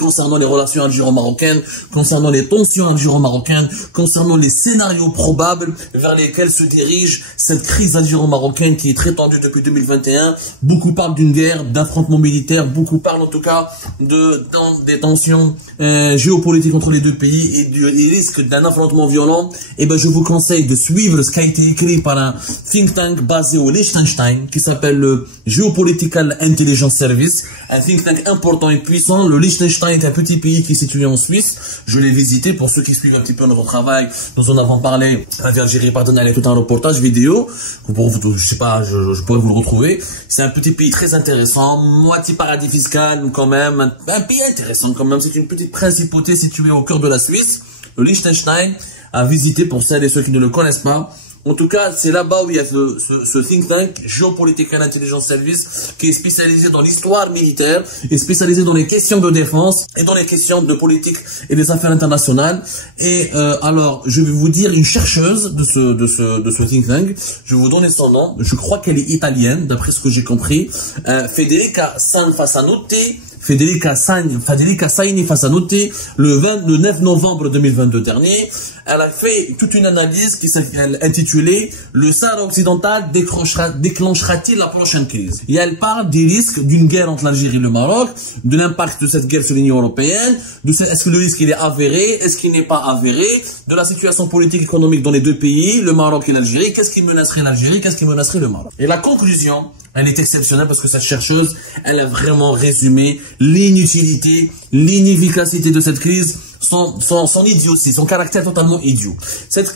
concernant les relations algéro-marocaines, concernant les tensions algéro-marocaines, concernant les scénarios probables vers lesquels se dirige cette crise algéro-marocaine qui est très tendue depuis 2021. Beaucoup parlent d'une guerre, d'affrontements militaires, beaucoup parlent en tout cas des tensions géopolitiques entre les deux pays et du risque d'un affrontement violent. Et ben je vous conseille de suivre ce qui a été écrit par un think tank basé au Liechtenstein qui s'appelle le Geopolitical Intelligence Service, un think tank important et puissant. Le Liechtenstein est un petit pays qui est situé en Suisse. Je l'ai visité. Pour ceux qui suivent un petit peu notre travail, nous en avons parlé avec Algérie Partenariat, tout un reportage vidéo. Je sais pas, je pourrais vous le retrouver. C'est un petit pays très intéressant, moitié paradis fiscal quand même, un pays intéressant quand même. C'est une petite principauté située au cœur de la Suisse. Le Liechtenstein à visiter pour celles et ceux qui ne le connaissent pas. En tout cas, c'est là-bas où il y a ce think tank, Geopolitical Intelligence Service, qui est spécialisé dans l'histoire militaire, et spécialisé dans les questions de défense, et dans les questions de politique et des affaires internationales. Et alors, je vais vous dire une chercheuse de ce think tank, je vais vous donner son nom, je crois qu'elle est italienne, d'après ce que j'ai compris, Federica Saini Fasanotti, le 9 novembre 2022 dernier. Elle a fait toute une analyse qui s'est intitulée « Le Sahara occidental déclenchera-t-il la prochaine crise ?» Et elle parle des risques d'une guerre entre l'Algérie et le Maroc, de l'impact de cette guerre sur l'Union européenne, est-ce que le risque il est avéré, est-ce qu'il n'est pas avéré, de la situation politique et économique dans les deux pays, le Maroc et l'Algérie, qu'est-ce qui menacerait l'Algérie, qu'est-ce qui menacerait le Maroc. Et la conclusion, elle est exceptionnelle parce que cette chercheuse, elle a vraiment résumé l'inutilité, l'inefficacité de cette crise, son idiotie, son caractère totalement idiot. Cette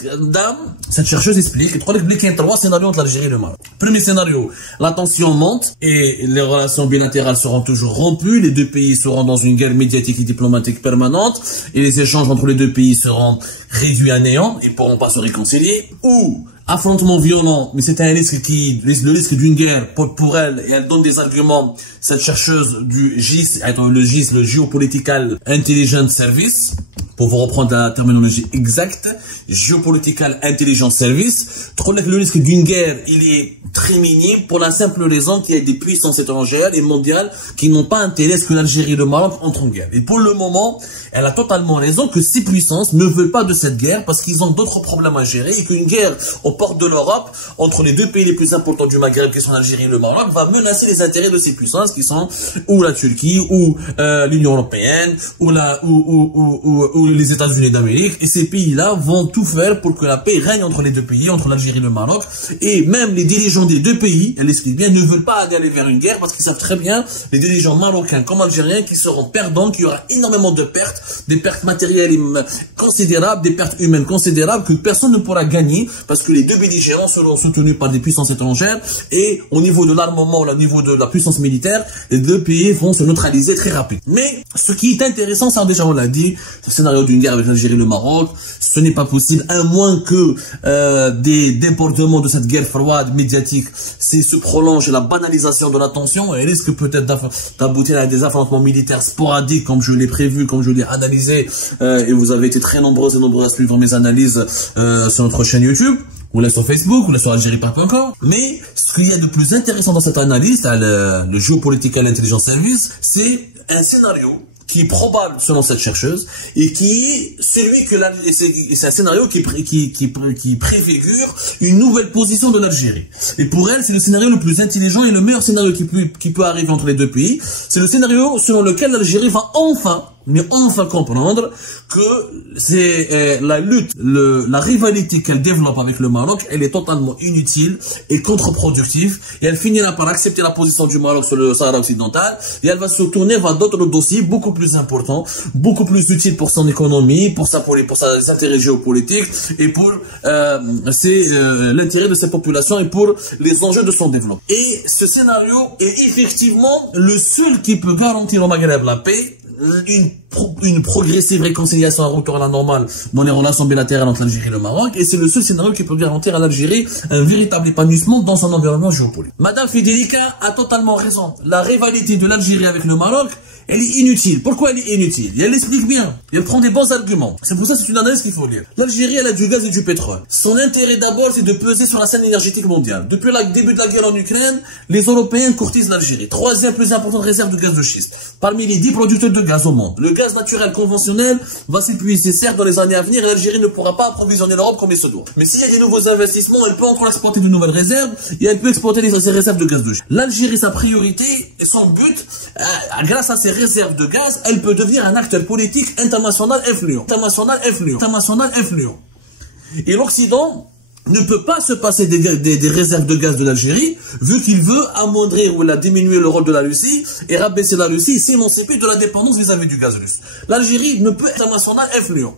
chercheuse explique qu'il y a trois scénarios entre l'Algérie et le Maroc. Premier scénario, la tension monte et les relations bilatérales seront toujours rompues, les deux pays seront dans une guerre médiatique et diplomatique permanente et les échanges entre les deux pays seront réduits à néant, ils ne pourront pas se réconcilier. Ou affrontement violent, mais c'est un risque le risque d'une guerre pour elle, et elle donne des arguments, cette chercheuse du GIS, le Geopolitical Intelligence Service, pour vous reprendre la terminologie exacte, Geopolitical Intelligence Service, le risque d'une guerre, il est très minime pour la simple raison qu'il y a des puissances étrangères et mondiales qui n'ont pas intérêt à ce que l'Algérie et le Maroc entrent en guerre. Et pour le moment, elle a totalement raison que ces puissances ne veulent pas de cette guerre parce qu'ils ont d'autres problèmes à gérer et qu'une guerre aux portes de l'Europe entre les deux pays les plus importants du Maghreb qui sont l'Algérie et le Maroc va menacer les intérêts de ces puissances qui sont ou la Turquie ou l'Union européenne ou les États-Unis d'Amérique, et ces pays-là vont tout faire pour que la paix règne entre les deux pays, entre l'Algérie et le Maroc, et même les dirigeants des deux pays, elle explique bien, ne veulent pas aller vers une guerre parce qu'ils savent très bien, les dirigeants marocains comme algériens, qui seront perdants, qu'il y aura énormément de pertes, des pertes matérielles considérables, des pertes humaines considérables, que personne ne pourra gagner parce que les deux belligérants seront soutenus par des puissances étrangères, et au niveau de l'armement, au niveau de la puissance militaire, les deux pays vont se neutraliser très rapidement. Mais ce qui est intéressant, ça déjà on l'a dit, ce scénario d'une guerre avec l'Algérie et le Maroc, ce n'est pas possible, à moins que des débordements de cette guerre froide médiatique se prolonge, la banalisation de la tension, et risque peut-être d'aboutir à des affrontements militaires sporadiques, comme je l'ai prévu, comme je l'ai analysé, et vous avez été très nombreux et nombreux à suivre mes analyses sur notre chaîne YouTube, ou là sur Facebook, ou là sur algériepar.com. Mais ce qu'il y a de plus intéressant dans cette analyse, le Geopolitical Intelligence Service, c'est un scénario qui est probable selon cette chercheuse et qui est celui que c'est un scénario qui préfigure une nouvelle position de l'Algérie. Et pour elle, c'est le scénario le plus intelligent et le meilleur scénario qui peut arriver entre les deux pays. C'est le scénario selon lequel l'Algérie va enfin comprendre que c'est la lutte, la rivalité qu'elle développe avec le Maroc, elle est totalement inutile et contre-productive, et elle finira par accepter la position du Maroc sur le Sahara occidental, et elle va se tourner vers d'autres dossiers beaucoup plus importants, beaucoup plus utiles pour son économie, pour ses intérêts géopolitiques, et pour l'intérêt de ses populations et pour les enjeux de son développement. Et ce scénario est effectivement le seul qui peut garantir au Maghreb la paix, une progressive réconciliation, un retour à la normale dans les relations bilatérales entre l'Algérie et le Maroc, et c'est le seul scénario qui peut garantir à l'Algérie un véritable épanouissement dans son environnement géopolitique. Madame Federica a totalement raison. La rivalité de l'Algérie avec le Maroc elle est inutile. Pourquoi elle est inutile? Et elle l'explique bien. Et elle prend des bons arguments. C'est pour ça que c'est une analyse qu'il faut lire. L'Algérie, elle a du gaz et du pétrole. Son intérêt d'abord, c'est de peser sur la scène énergétique mondiale. Depuis le début de la guerre en Ukraine, les Européens courtisent l'Algérie. Troisième plus importante réserve de gaz de schiste. Parmi les 10 producteurs de gaz au monde. Le gaz naturel conventionnel va s'épuiser. Certes, dans les années à venir, l'Algérie ne pourra pas approvisionner l'Europe comme il se doit. Mais s'il y a des nouveaux investissements, elle peut encore exploiter de nouvelles réserves et elle peut exploiter ces réserves de gaz de schiste. L'Algérie, sa priorité et son but, grâce à ses réserves de gaz, elle peut devenir un acteur politique international influent. Et l'Occident ne peut pas se passer des réserves de gaz de l'Algérie, vu qu'il veut amoindrir ou diminuer le rôle de la Russie et rabaisser la Russie, s'émanciper de la dépendance vis-à-vis du gaz russe. L'Algérie ne peut être international influent.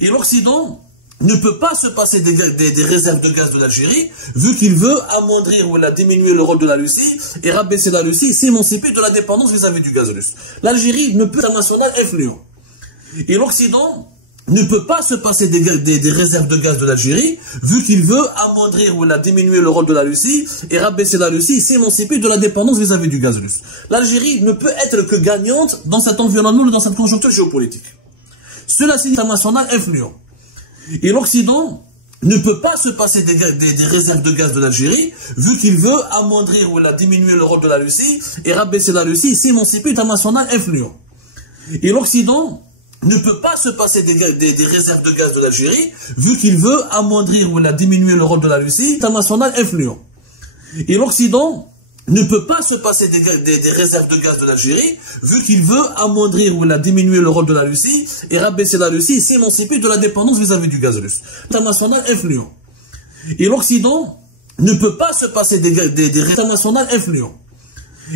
Et l'Occident ne peut pas se passer des réserves de gaz de l'Algérie, vu qu'il veut amoindrir ou diminuer le rôle de la Russie et rabaisser la Russie, s'émanciper de la dépendance vis-à-vis du gaz russe. L'Algérie ne peut être international influent. Et l'Occident ne peut pas se passer des réserves de gaz de l'Algérie, vu qu'il veut amoindrir ou diminuer le rôle de la Russie et rabaisser la Russie, s'émanciper de la dépendance vis-à-vis du gaz russe. L'Algérie ne peut être que gagnante dans cet environnement, dans cette conjoncture géopolitique. Cela signifie international influent. Et l'Occident ne peut pas se passer des réserves de gaz de l'Algérie, vu qu'il veut amoindrir ou diminuer le rôle de la Russie et rabaisser la Russie, s'émanciper international influent. Et l'Occident ne peut pas se passer des réserves de gaz de l'Algérie, vu qu'il veut amoindrir ou diminuer le rôle de la Russie, international influent. Et l'Occident ne peut pas se passer des réserves de gaz de l'Algérie, vu qu'il veut amoindrir ou diminuer le rôle de la Russie et rabaisser la Russie, s'émanciper de la dépendance vis-à-vis du gaz russe. International influent. Et l'Occident ne peut pas se passer des international influent.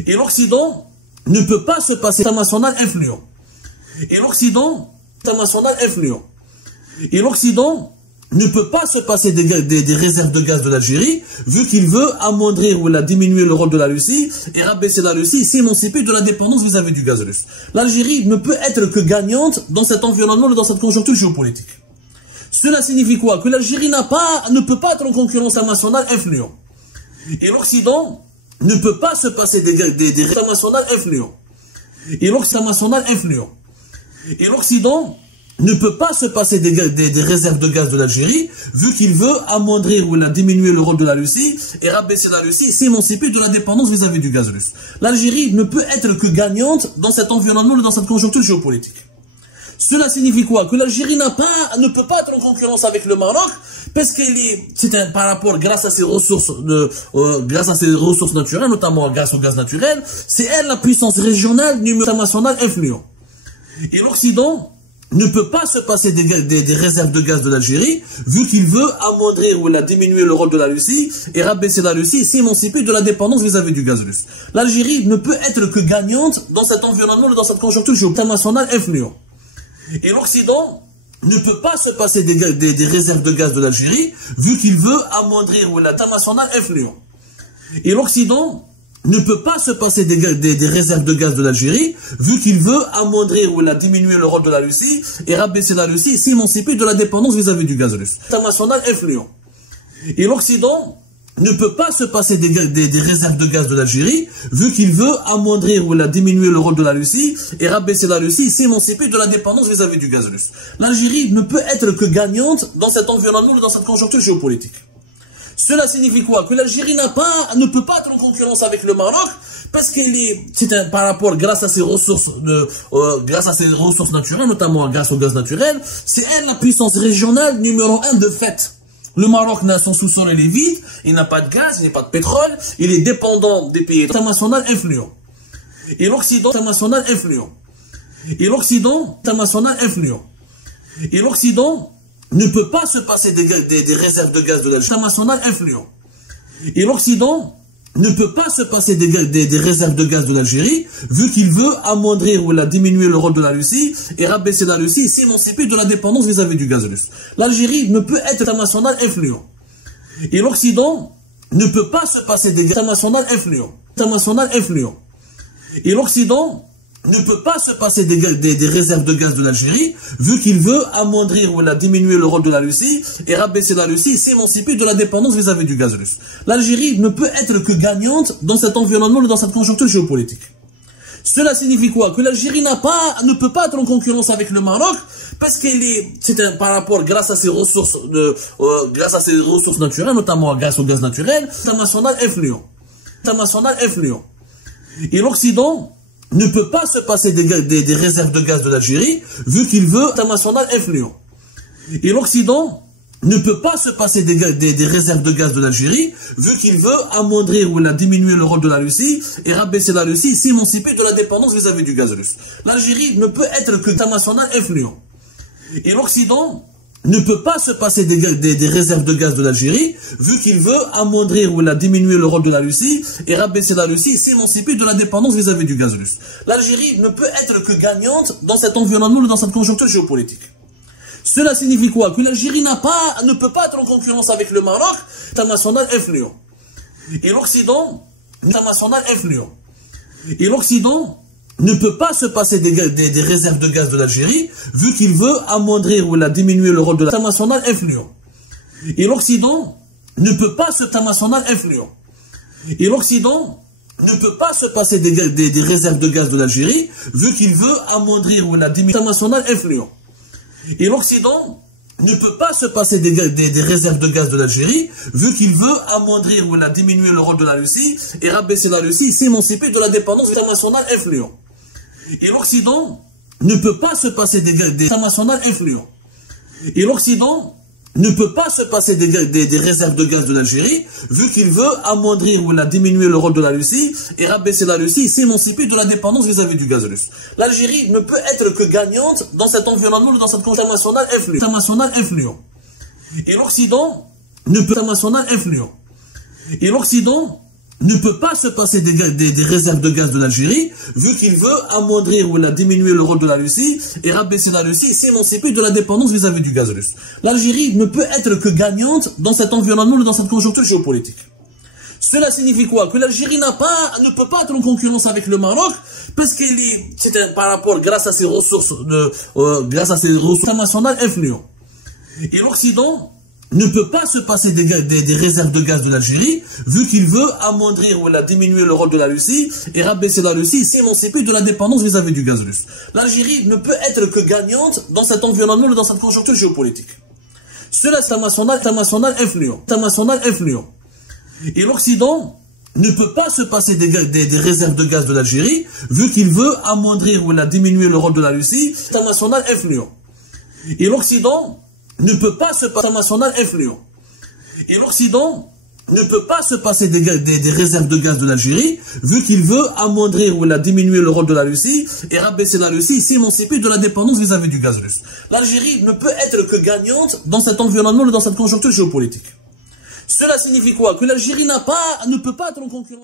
Et l'Occident ne peut pas se passer international influent. Et l'Occident international influent. Et l'Occident ne peut pas se passer des réserves de gaz de l'Algérie, vu qu'il veut amoindrir ou diminuer le rôle de la Russie et rabaisser la Russie, s'émanciper de la dépendance vis-à-vis du gaz russe. L'Algérie ne peut être que gagnante dans cet environnement, dans cette conjoncture géopolitique. Cela signifie quoi? Que l'Algérie ne peut pas être en concurrence internationale influent. Et l'Occident ne peut pas se passer des internationales influent. Et l'Occident influent. Et l'Occident ne peut pas se passer des réserves de gaz de l'Algérie, vu qu'il veut amoindrir ou diminuer le rôle de la Russie et rabaisser la Russie, s'émanciper de la dépendance vis-à-vis du gaz russe. L'Algérie ne peut être que gagnante dans cet environnement, dans cette conjoncture géopolitique. Cela signifie quoi? Que l'Algérie ne peut pas être en concurrence avec le Maroc, parce par rapport, grâce à ses ressources naturelles, notamment grâce au gaz naturel, c'est elle la puissance régionale numéro internationale influent. Et l'Occident ne peut pas se passer des réserves de gaz de l'Algérie, vu qu'il veut amoindrir ou diminuer le rôle de la Russie et rabaisser la Russie, s'émanciper de la dépendance vis-à-vis du gaz russe. L'Algérie ne peut être que gagnante dans cet environnement, dans cette conjoncture internationale influent. Et l'Occident ne peut pas se passer des réserves de gaz de l'Algérie, vu qu'il veut amoindrir ou international influent. Et l'Occident ne peut pas se passer des réserves de gaz de l'Algérie, vu qu'il veut amoindrir ou diminuer le rôle de la Russie et rabaisser la Russie, s'émanciper de la dépendance vis-à-vis du gaz russe. International influent. Et l'Occident ne peut pas se passer des réserves de gaz de l'Algérie, vu qu'il veut amoindrir ou diminuer le rôle de la Russie et rabaisser la Russie, s'émanciper de la dépendance vis-à-vis du gaz russe. L'Algérie ne peut être que gagnante dans cet environnement, dans cette conjoncture géopolitique. Cela signifie quoi? Que l'Algérie ne peut pas être en concurrence avec le Maroc, parce par rapport, grâce à ses ressources naturelles, notamment grâce au gaz naturel, c'est elle la puissance régionale numéro 1 de fait. Le Maroc n'a son sous-sol, il est vide, il n'a pas de gaz, il n'a pas de pétrole, il est dépendant des pays internationaux influents. Et l'Occident international influent. Et l'Occident international influent. Et l'Occident ne peut pas se passer des réserves de gaz de l'Algérie international influent. Et l'Occident ne peut pas se passer des réserves de gaz de l'Algérie, vu qu'il veut amoindrir ou diminuer le rôle de la Russie et rabaisser la Russie, s'émanciper de la dépendance vis-à-vis du gaz russe. L'Algérie ne peut être international influent. Et l'Occident ne peut pas se passer des international influent. International influent. Et l'Occident ne peut pas se passer des réserves de gaz de l'Algérie, vu qu'il veut amoindrir ou diminuer le rôle de la Russie et rabaisser la Russie, s'émanciper de la dépendance vis-à-vis du gaz russe. L'Algérie ne peut être que gagnante dans cet environnement, dans cette conjoncture géopolitique. Cela signifie quoi? Que l'Algérie ne peut pas être en concurrence avec le Maroc, parce par rapport, grâce à ses ressources naturelles, notamment grâce au gaz naturel, international influent. Et l'Occident ne peut pas se passer des réserves de gaz de l'Algérie, vu qu'il veut international influent. Et l'Occident ne peut pas se passer des réserves de gaz de l'Algérie, vu qu'il veut amoindrir ou diminuer le rôle de la Russie et rabaisser la Russie, s'émanciper de la dépendance vis-à-vis du gaz russe. L'Algérie ne peut être que international influent. Et l'Occident ne peut pas se passer des réserves de gaz de l'Algérie, vu qu'il veut amoindrir ou diminuer le rôle de la Russie et rabaisser la Russie, s'émanciper de la dépendance vis-à-vis du gaz russe. L'Algérie ne peut être que gagnante dans cet environnement, dans cette conjoncture géopolitique. Cela signifie quoi? Que l'Algérie ne peut pas être en concurrence avec le Maroc, international influent. Et l'Occident, international influent. Et l'Occident ne peut pas se passer des réserves de gaz de l'Algérie, vu qu'il veut amoindrir ou diminuer le rôle de l'international influent. Et l'Occident ne peut pas se international influent. Et l'Occident ne peut pas se passer des réserves de gaz de l'Algérie, vu qu'il veut amoindrir ou diminuer l'international influent. Et l'Occident ne peut pas se passer des réserves de gaz de l'Algérie, vu qu'il veut amoindrir ou diminuer le rôle de la Russie et rabaisser la Russie, s'émanciper de la dépendance internationale influent. Et l'Occident ne peut pas se passer des internationales influents. Et l'Occident ne peut pas se passer des réserves de gaz de l'Algérie, vu qu'il veut amoindrir ou diminuer le rôle de la Russie et rabaisser la Russie, s'émanciper de la dépendance vis-à-vis du gaz russe. L'Algérie ne peut être que gagnante dans cet environnement, dans cette internationale influent. Et l'Occident ne peut international influent. Et l'Occident ne peut pas se passer des réserves de gaz de l'Algérie, vu qu'il veut amoindrir ou diminuer le rôle de la Russie et rabaisser la Russie, s'émanciper de la dépendance vis-à-vis du gaz russe. L'Algérie ne peut être que gagnante dans cet environnement, dans cette conjoncture géopolitique. Cela signifie quoi? Que l'Algérie ne peut pas être en concurrence avec le Maroc, parce par rapport, grâce à ses ressources internationales influent. Et l'Occident ne peut pas se passer des réserves de gaz de l'Algérie, vu qu'il veut amoindrir ou diminuer le rôle de la Russie et rabaisser la Russie, s'émanciper de la dépendance vis-à-vis du gaz russe. L'Algérie ne peut être que gagnante dans cet environnement, dans cette conjoncture géopolitique. Cela international influent. Et l'Occident ne peut pas se passer des réserves de gaz de l'Algérie, vu qu'il veut amoindrir ou diminuer le rôle de la Russie, international influent. Et l'Occident ne peut pas se passer international influent. Et l'Occident ne peut pas se passer des réserves de gaz de l'Algérie, vu qu'il veut amoindrir ou diminuer le rôle de la Russie et rabaisser la Russie, s'émanciper de la dépendance vis-à-vis du gaz russe. L'Algérie ne peut être que gagnante dans cet environnement, dans cette conjoncture géopolitique. Cela signifie quoi? Que l'Algérie ne peut pas être en concurrence.